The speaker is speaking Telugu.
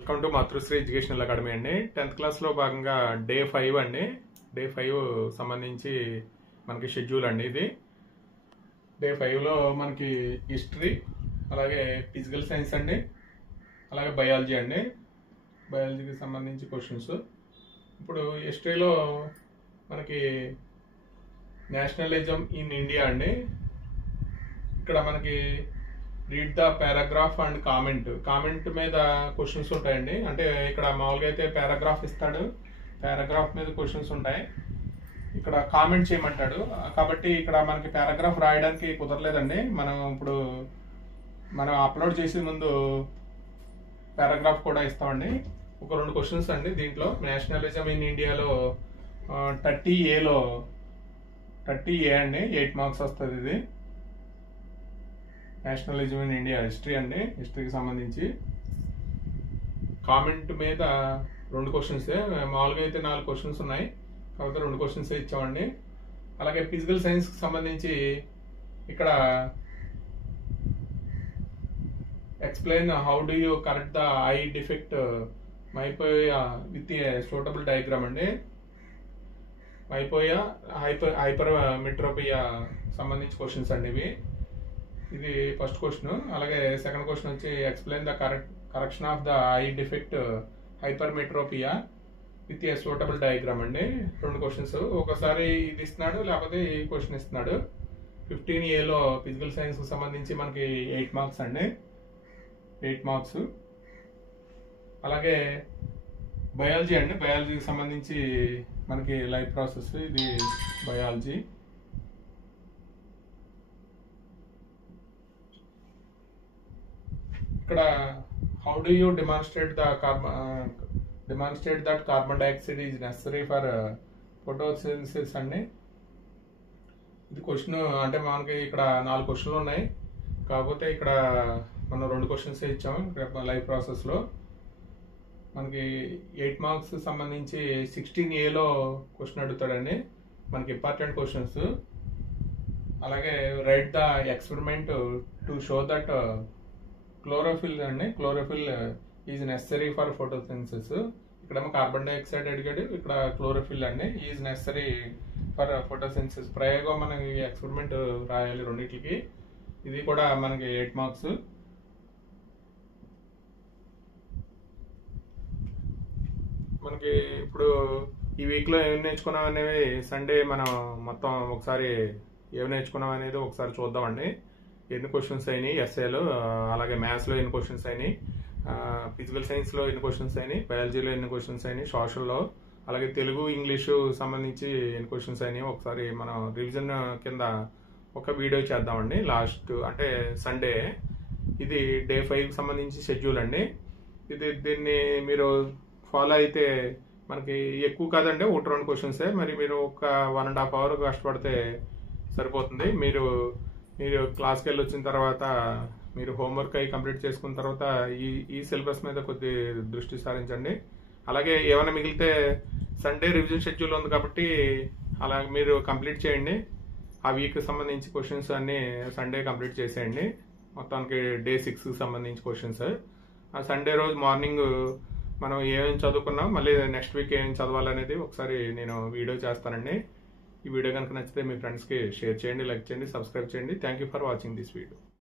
Welcome to Matrusri educational academy అండి. 10th క్లాస్లో భాగంగా డే 5 అండి. డే 5 సంబంధించి మనకి షెడ్యూల్ అండి. ఇది డే 5లో మనకి హిస్టరీ, అలాగే ఫిజికల్ సైన్స్ అండి, అలాగే బయాలజీ అండి. బయాలజీకి సంబంధించి క్వశ్చన్స్. ఇప్పుడు హిస్టరీలో మనకి నేషనలిజం ఇన్ ఇండియా అండి. ఇక్కడ మనకి read the paragraph and comment మీద క్వశ్చన్స్ ఉంటాయండి. అంటే ఇక్కడ మామూలుగా అయితే పారాగ్రాఫ్ ఇస్తాడు, పారాగ్రాఫ్ మీద క్వశ్చన్స్ ఉంటాయి. ఇక్కడ కామెంట్ చేయమంటాడు. కాబట్టి ఇక్కడ మనకి పారాగ్రాఫ్ రాయడానికి కుదరలేదండి. మనం అప్లోడ్ చేసే ముందు పారాగ్రాఫ్ కూడా ఇస్తామండి. ఒక 2 క్వశ్చన్స్ అండి దీంట్లో. నేషనలిజం ఇన్ ఇండియాలో 30A అండి, 8 మార్క్స్ వస్తుంది. ఇది నేషనలిజం ఇన్ ఇండియా హిస్టరీ అండి. హిస్టరీకి సంబంధించి కామెంట్ మీద 2 క్వశ్చన్స్. మామూలుగా అయితే 4 క్వశ్చన్స్ ఉన్నాయి, కాకపోతే 2 క్వశ్చన్స్ ఇచ్చామండి. అలాగే ఫిజికల్ సైన్స్కి సంబంధించి ఇక్కడ explain how do you correct the eye defect myopia with a suitable diagram అండి. మైపోయా హైపర్ మెట్రోపియా సంబంధించి క్వశ్చన్స్ అండి ఇవి. ఇది ఫస్ట్ క్వశ్చన్. అలాగే సెకండ్ క్వశ్చన్ వచ్చి explain the correction of the eye defect hypermetropia with a suitable diagram అండి. 2 క్వశ్చన్స్. ఒకసారి ఇది ఇస్తున్నాడు, లేకపోతే ఈ క్వశ్చన్ ఇస్తున్నాడు. 15Aలో ఫిజికల్ సైన్స్ కి సంబంధించి మనకి 8 మార్క్స్ అండి, 8 మార్క్స్. అలాగే బయాలజీ అండి. బయాలజీకి సంబంధించి మనకి లైఫ్ ప్రాసెస్, ఇది బయాలజీ. ఇక్కడ how do you demonstrate that carbon dioxide is necessary for photosynthesis అండి. ఇది క్వశ్చన్. అంటే మనకి ఇక్కడ 4 క్వశ్చన్లు ఉన్నాయి, కాకపోతే ఇక్కడ మనం 2 క్వశ్చన్స్ ఇచ్చాము. ఇక్కడ లైఫ్ ప్రాసెస్లో మనకి 8 మార్క్స్ సంబంధించి 16Aలో క్వశ్చన్ అడుగుతాడండి. మనకి ఇంపార్టెంట్ క్వశ్చన్స్. అలాగే write the experiment to show that chlorophyll అండి. Chlorophyll is necessary for photosynthesis. ఇక్కడేమో కార్బన్ డైఆక్సైడ్ అడిగాడు, ఇక్కడ క్లోరోఫిల్ అండి ఈజ్ నెసరీ ఫర్ ఫోటోసింథసిస్. ప్రయోగం మనకి ఎక్స్పెరిమెంట్ రాయాలి రెండింటికి. ఇది కూడా మనకి 8 మార్క్స్. మనకి ఇప్పుడు ఈ వీక్లో ఏమి నేర్చుకున్నాం అనేవి సండే మనం మొత్తం ఒకసారి ఏమి నేర్చుకున్నాం అనేది ఒకసారి చూద్దామండి. ఎన్ని క్వశ్చన్స్ అయినాయి ఎస్ఏలో, అలాగే మ్యాథ్స్లో ఎన్ని క్వశ్చన్స్ అయినాయి, ఫిజికల్ సైన్స్లో ఎన్ని క్వశ్చన్స్ అయినాయి, బయాలజీలో ఎన్ని క్వశ్చన్స్ అయినాయి, సోషల్లో, అలాగే తెలుగు ఇంగ్లీషు సంబంధించి ఎన్ని క్వశ్చన్స్ అయినాయి ఒకసారి మనం రివిజన్ కింద ఒక వీడియో చేద్దామండి లాస్ట్, అంటే సండే. ఇది డే 5కి సంబంధించి షెడ్యూల్ అండి. దీన్ని మీరు ఫాలో అయితే మనకి ఎక్కువ కాదండి, 1-2 క్వశ్చన్సే. మరి మీరు ఒక 1.5 hour కష్టపడితే సరిపోతుంది. మీరు క్లాస్కి వెళ్ళి వచ్చిన తర్వాత మీరు హోంవర్క్ అవి కంప్లీట్ చేసుకున్న తర్వాత ఈ సిలబస్ మీద కొద్ది దృష్టి సారించండి. అలాగే ఏమైనా మిగిలితే సండే రివిజన్ షెడ్యూల్ ఉంది కాబట్టి అలా మీరు కంప్లీట్ చేయండి. ఆ వీక్కి సంబంధించి క్వశ్చన్స్ అన్నీ సండే కంప్లీట్ చేసేయండి. మొత్తానికి డే 6కి సంబంధించి క్వశ్చన్స్. ఆ సండే రోజు మార్నింగ్ మనం ఏమేమి చదువుకున్నాం, మళ్ళీ నెక్స్ట్ వీక్ ఏమేమి చదవాలనేది ఒకసారి నేను వీడియో చేస్తానండి. ఈ వీడియో కనుక నచ్చితే మీ ఫ్రెండ్స్కి షేర్ చేయండి, లైక్ చేయండి, సబ్స్క్రైబ్ చేయండి. Thank you for watching this video.